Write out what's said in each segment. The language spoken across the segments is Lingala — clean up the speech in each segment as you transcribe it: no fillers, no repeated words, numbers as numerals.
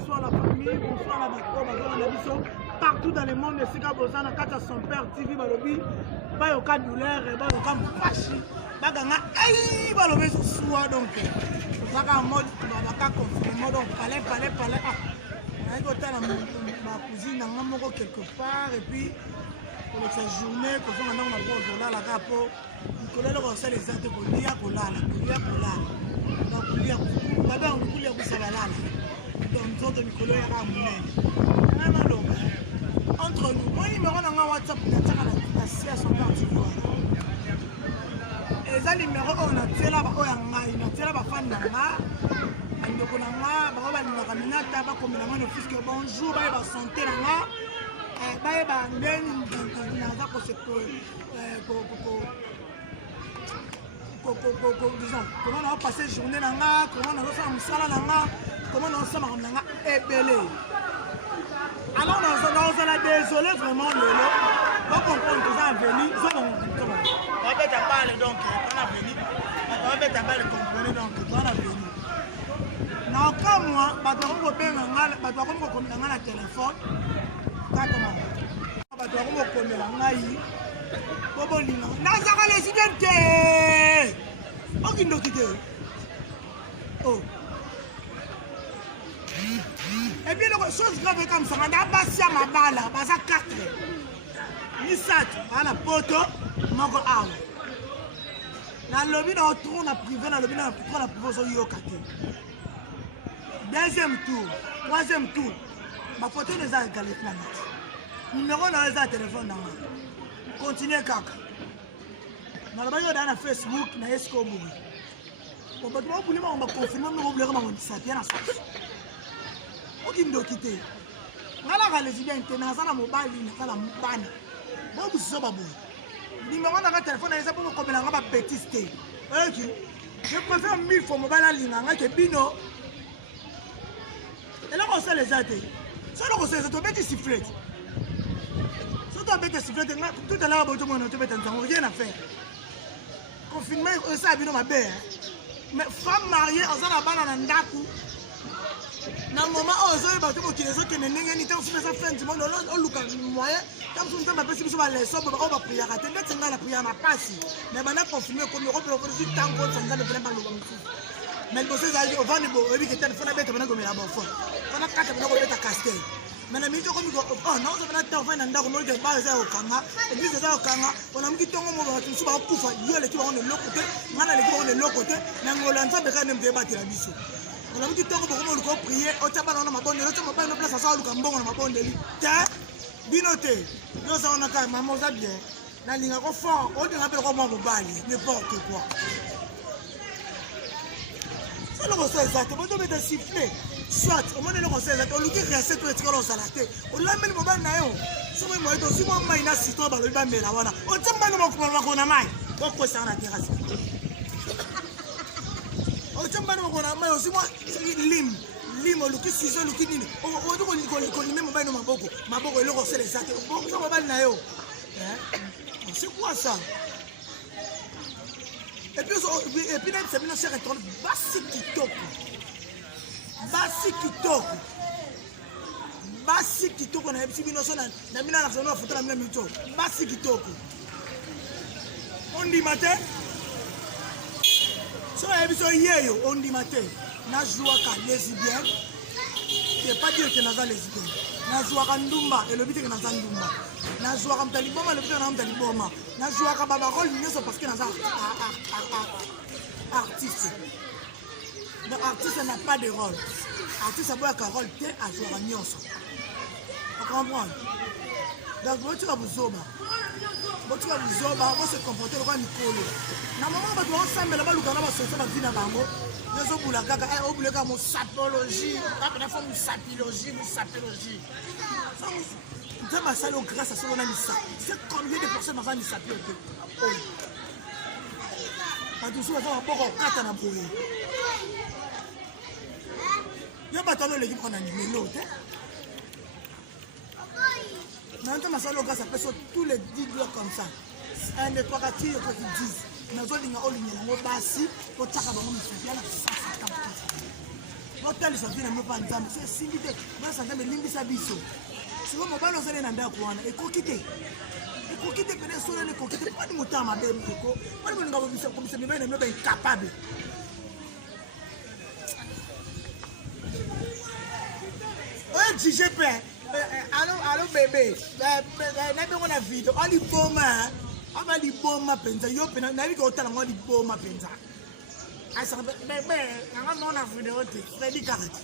bonsoir la famille, bonsoir la bateau, partout dans le monde, c'est qu'à Bozana, quand à son père TV, balobi, bayoka douleur, bayoka fachi, baganga, aïe, balobé sur soi, donc, baka en mode, baka confinement, donc, palais, ah, on a côté ma cousine, on a quelque part, et puis, pour cette journée, quand on a un bon dollar, la capo, on a le conseil des actes, on a colala, donc, on a donc de Nicolas entre nous, moi numéro dans WhatsApp, à son parti. Et ça numéro on a tiré là-bas, on a tiré là-bas fan d'Anga, et donc on a on va caminar tabac comme la main office que bonjour, bah va santé là, bah bah bien dans pour ce disons comment on va passer journée là, comment on va faire un sala là, comment on s'en va est belé. Alors on a désolé vraiment le lot. Donc on est venu, on va mettre à parler donc on a venu. On va mettre à parler comprendre donc on a venu. Non comme moi, on va bien on a téléphone. On va Bobolina. Nazara les identités. Aucune docité. Oh. Et puis la chose grave comme ça, on a passé à ma balle, passé à 4. Nisat, à la poto, moko awa. Na lobby na trou na privé, na lobby na trou na privé so yokate. Deuxième tour, troisième tour. Ma photo les a égalé la net. Numéro na les a téléphone na moi. Continuez kaka. Na la bayo na Facebook na Esco Bouri. Bon ba tu voulez on va confirmer mais on voulait comment ça bien na ça. Aucune docité. Ngala les identités na ça na mobile na la bana. Bon vous so ba boy. Numéro na téléphone na ça pour comme la ba bêtise. OK. Je préfère 1000 fois mobile en ligne nga ke bino. Et là on sait les athées. Ça on sait ça bêtise sifflet. Avec tout à l'heure, rien à faire. Confinement, ça a vu dans ma belle. Mais femme mariée, on s'en a pas dans un dakou. Dans le moment où on s'est battu, qui les autres qui n'ont pas fait ça fin du monde, on look à moyen. Comme si on avait passé sur les sobres, on va prier à terre. Dès que la prière n'a pas si. Mais maintenant, confinement, comme Europe, on fait juste tant qu'on s'en a vraiment le bon coup. Mais le bossé, ça a dit, on va nous voir, et puis que téléphone a bête, on a comme la bonne fois. On a 4 minutes, on va être casqué. Mais la mission comme oh non, ça va être un endroit où on va faire au Kanga, et puis c'est ça au Kanga, on a mis tout le monde dans une soupe à Koufa, il y a les qui vont de l'autre côté, maintenant les qui vont de l'autre côté, mais on l'a entendu quand même débattre la mission. On a mis tout le monde pour le prier, au tabac on a ma bonne, on a pas une place à ça, on a bon, on a ma bonne délit. Binoté, nous on a quand même, maman ça bien, la ligne à fort, on dirait rappelle comment vous baillez, n'importe quoi. Ça le ressort exactement, on met un sifflet. Soit, au moment où on sait, on lui dit rester tout le temps dans la tête. On l'a mis le moment naïo. Si moi, si moi, il a cité, on va le mettre là, voilà. On tient pas le moment qu'on a mal. Pourquoi ça on a terrasse? On tient pas le moment qu'on a mal. Aussi moi, lim, on lui dit 6 ans, on lui dit, on dit qu'on lui met mon bain dans ma boko. Ma boko, il ressort les actes. Bon, ça va naïo. C'est quoi ça? Et puis, c'est bien, c'est retourné. Basi kitoko. Basi kitoko na ebisi bino sona na mina na sona foto na mina mito basi kitoko on dit matin so ebiso yeyo on dit matin na joua ka lesbien c'est pas dire que naza lesbien na joua ka ndumba et le but que naza ndumba na joua ka mtaliboma le but que naza mtaliboma na joua ka baba rôle nyonso parce que naza artiste. Donc artiste n'a pas de rôle. Artiste a beau un rôle t'es à jouer à Nyonso. Vous comprenez? Donc vous vas vous zoba. Vous se comporter comme Nicolo. Normalement, vous ensemble là-bas, vous allez se faire vie dans bango. Nous sommes la gaga, on voulait comme sapologie, après la forme sapologie. Ça m'a salé grâce à ce qu'on a mis ça. C'est combien de personnes dans un sapologie? Pas tout ça, on va pas quatre à bouillir. Il y a pas de l'équipe qu'on a animé l'autre. Maintenant, ma salle au gars, ça fait tous les 10 blocs comme ça. Un des 3 4 tirs que tu dis. Nous avons une ligne, on va passer pour tchaker dans le bien. hôtel ça vient me pas nzambe c'est singité na ça nzambe limbisa biso siko mobali ozali na ndako wana ekokite pene solo ne kokite pas ni motama be moko pas ni ngabo bisa comme c'est même même incapable ouais JGP allô bébé na be on a vidéo on li boma aba li boma penza yo pena na biko otala ngo li boma penza asa bébé nga mona vidéo te Freddy Karat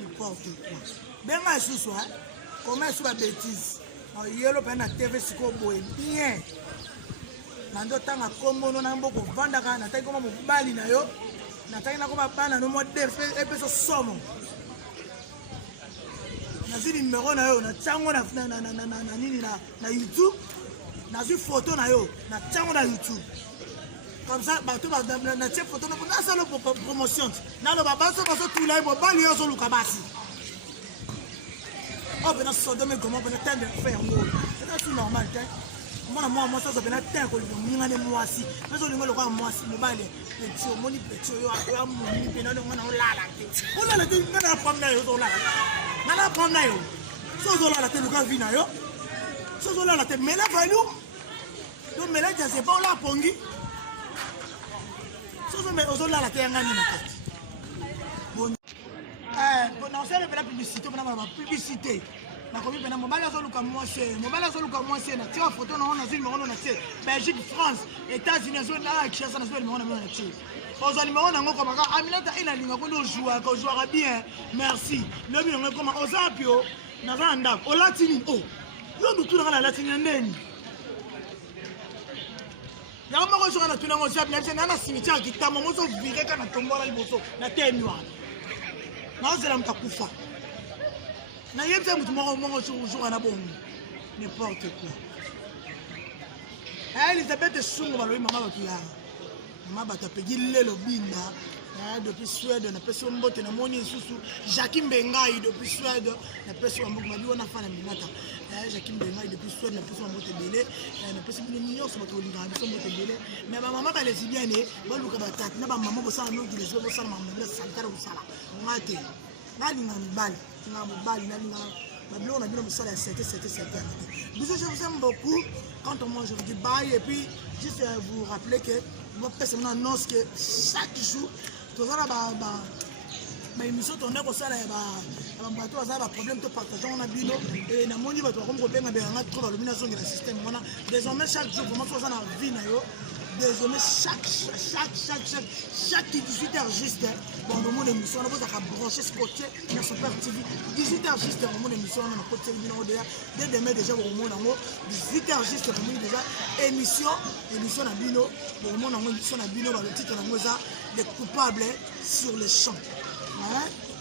n'importe quoi benga susu hein comment sur la bêtise yelo pena TV siko boy bien nando tanga komono na mboko vanda kana tai koma mobali na yo na tai na koma bana no model epeso somo na zili numéro na yo na chango na nini na YouTube na zi photo na yo na chango na YouTube comme ça bato ba na tie photo na salo promotion na lo baba so tout là mobali yo so luka basi oh ben ça donne comment ben temps de faire moi c'est normal moi ça ben temps ko ngana moi si mais on ngolo kwa moi si mobali petit moni petit yo ya moni pe na ngana olala te ngana pamna yo olala ngana pamna yo so olala te luka vina yo so olala te mela valu donc mela je sais pas la pongi so olala te ngani na kati bon non c'est la publicité on a publicité na komi pena mobali azoluka mwasi na tia photo na ona zili mona na tie Belgique France États-Unis zo na Kinshasa na zo mona na tie ozo ni mona ngoko baka Aminata ina linga ko ndo jouera bien merci le bi ngoko ma ozapio na vanda o latini o yo ndu tuna na latini ndeni ya mako so na tuna ngo sapia na cimetière kitamo mozo vire kana tombola liboso na temwa na ozela mtakufa na yebza mutu moko jour na bongo n'importe quoi Elisabeth Sungo balobi mama batula mama batapegi lelo binda depuis Suède na peso mbote na moni susu Jacques Mbengai depuis Suède na peso mbote mabi wana fana minata Jacques Mbengai depuis Suède na peso mbote belé na peso minyo so bato linga biso mbote belé mais ba mama ba lesbienne ba luka batata na ba mama bo sana no di lesbienne bo sana mama na santara bo sala ngate nani ngambali ngambali nani ngambali on a bien ça c'était je vous aime beaucoup quand on mange je vous dis bye et puis juste vous rappeler que moi personnellement annonce que chaque jour tout ça ba émission tourner comme ça là ba bato ça ba problème to partager on a bino et na moni bato comme ko benga benga trop dans l'illumination de la système on a désormais chaque jour vraiment ça na vie na yo désormais chaque 18h juste bon mon émission on va brancher ce côté sur Super TV 18h juste mon émission on a côté bino dès demain déjà au monde en 18h juste on déjà émission na bino au monde en émission na bino le titre na ça des coupables sur le champ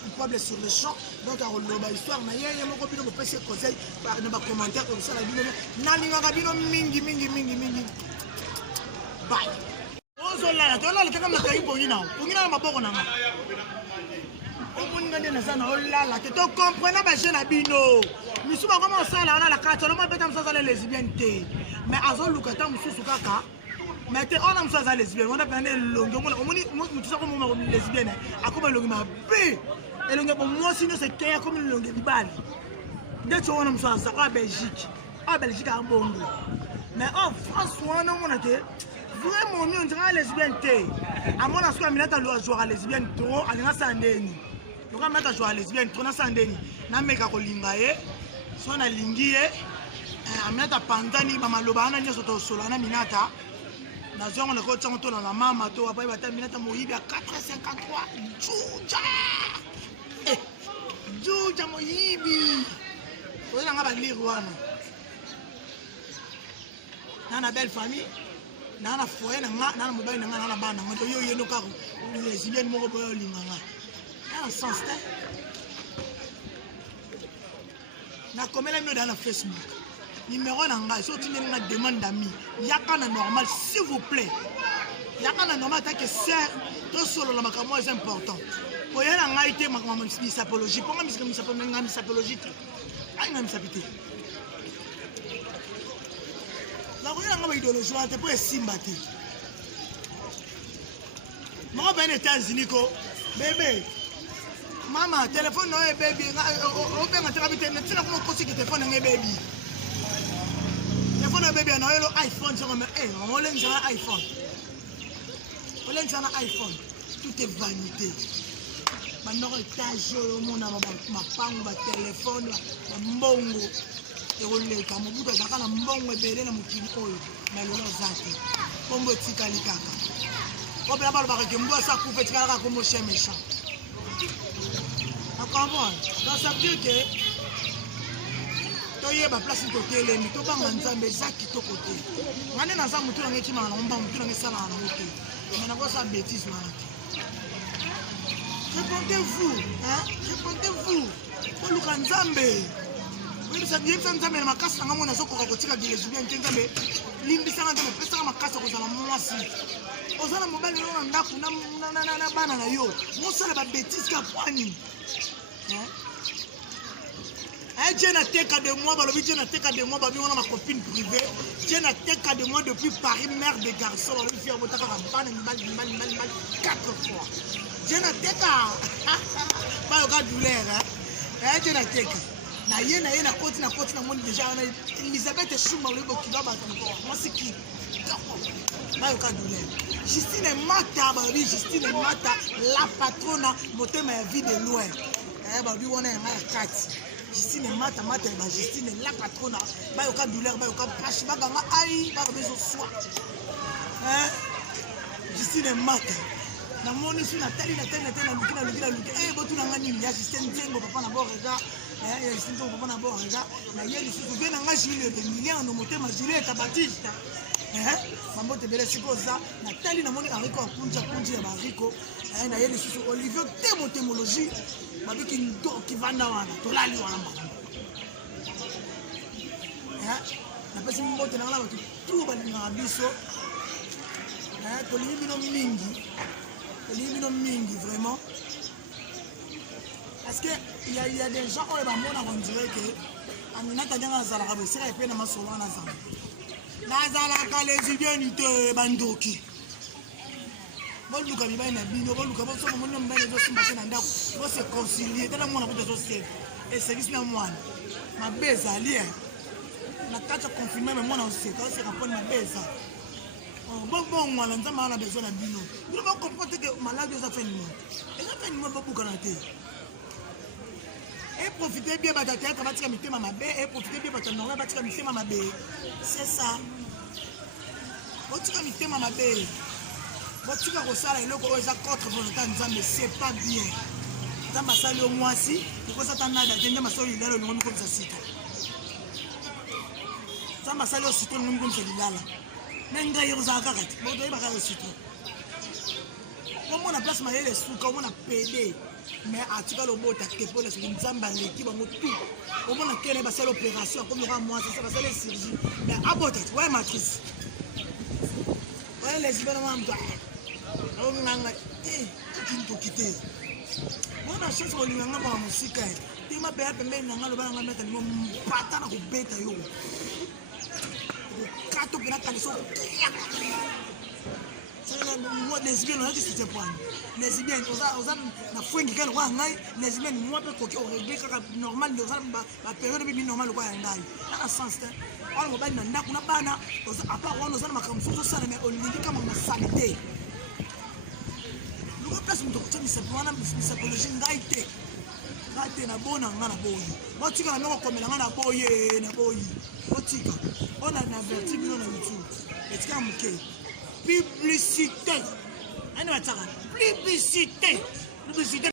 coupable sur le champ donc à roloba histoire na yeye moko bino ko pese conseil na ba commentaire comme ça la bino nalinga bino mingi bye ozolala tolala te kama kai bongina na maboko na nga omuninga ndena sana olala te to comprendre ba jeune bino misuba kama osala ona la kata loma beta msasa lesbienne te mais azoluka ta mususu kaka mais te ona msasa lesbienne on a prendre longo omoni mutusa comme mo lesbienne akoma longo ma be elongo bo moi sino c'est kaya comme longo libali nde to ona msasa ka Belgique a bongo mais en France on a te vraiment on dirait lesbienne te à mon avis Aminata lo jouer lesbienne trop alinga sandeni donc Aminata jouer lesbienne trop na sandeni na meka ko linga ye so na lingi ye Aminata pandani ba maloba na nyoso to sola na Aminata na zongo na ko tsango to na mama to apa ba ta Aminata moyibi a 453 juja moyibi o nga ba lire wana na belle famille na foyer na mobile na bana ngoto yo yeno ka lesbienne moko boyo linganga na sens te na komela mino dans la Facebook numéro na nga so tini nga demande d'amis yaka na normal s'il vous plaît yaka na normal tant que sert to solo la makamo est important pour yana nga ite makamo misapologie pour nga misapologie ay na misapité la voyez nga idéologie te pour esimba te moko ben États-Unis ko Bébé. Maman, téléphone non baby. On peut rentrer avec tes tu n'as pas encore téléphone non baby. Téléphone baby non le iPhone sur on l'a un iPhone. On l'a un iPhone. Tout est vanité. Maintenant étage au monde ma pango ba téléphone ba mbongo et on le ka mo buta zaka na mbongo ebele na mukini oyo mais le zaki. Bongo tikali kaka. On peut pas le barrer que moi ça coupe tikala comme chien méchant. Donc ça veut dire que tu as place de côté, tu as un zaki de côté. Quand on a ça, tu as un petit peu de ça. On a ça bêtise. Répondez-vous. Répondez-vous. Pour le Kanzambe. Oui, ça vient de Kanzambe. Ma casse, on a ça pour retirer les lesbiennes. L'imbissant de me faire ma casse aux alamouassi. Aux alamouassi, on a un banana yo. Mon seul bêtise qui a poigné. Dieu n'a teka de moi, Dieu n'a teka de moi, on a ma copine privée. Dieu n'a teka de moi depuis Paris, mère de garçon. On a fait un mal 4 fois. Dieu n'a teka. Pas au cas douleur. Dieu n'a teka. Na ye na côté na monde déjà Elisabeth Chouma le qui va battre moi c'est qui pas au cas douleur. Justine Mata babi Justine Mata la patronne moté ma vie de loin. Babi on est un 4. Justine Mata Justine la patronne ba au cas douleur ba au cas pache ba ganga ai ba besoin soir. Justine Mata na moni sur la télé na botu na ngani ya Justine Nzengo papa na borega Justine papa na borega na yeli su bien na Julie de millions no motema Julie ta Baptiste mambo te bele sikoza na tali na moni ariko akunja ya bariko na yeli su Olivier témologie babiki ndo kivanda wana tolali wana mama na pesi mbote na ngala batu tout balinga biso tolingi mingi vraiment parce que il y a des gens qui on dirait que Aminata Dianga Zalaka Bessera et puis Namasolo Nazalaka les idées bandoki boluka bibai na bino boluka boso mo no mbele zo simba tena ndako bo se concilier tena mona boto zo se et service na mwana mabeza lie na kata confirmer mais mwana aussi quand c'est rapport mabeza bon mwana nzama ana besoin na bino bino ba comprendre que malade ça fait une mort beaucoup garantie et profitez bien batata ka batika mitema mabe et profitez bien batata na batika mitema mabe c'est ça batika mitema mabe batika ko sala eloko oza contre volonté nzambe c'est pas bien nzamba sali au mwasi ko sata nada tende masoli lelo ngomi ko sita nzamba sali au sito ngomi ko lilala nenga yoza kakati bodo ibaka au sito on a place maye les sous comme on a pédé mais à tu vas le mot ta pour les nzamba l'équipe bango tout on a kene ba sala opération comme le moi ça va sala chirurgie mais abote ouais matrice ouais les événements on nanga kinto kité on a chance on nanga ba musique et ma bête mais nanga lo ba nanga mettre mo pata na ko beta yo kato kina kaliso moi lesbienne on a dit c'était point lesbienne oza na fwengi kana kwa ngai lesbienne moi pe ko régler kaka normal de ba période bi normal kwa ngai na sens te on mo ba na ndako na bana oza à part on oza na makamso so sana mais on lingi kama na salité luko place mto ko tami sepwana psychologie ngai te na bona ngana boyi botika na noko komela ngana boyi botika on a na vertigo na YouTube etika muke publicité. Publicité.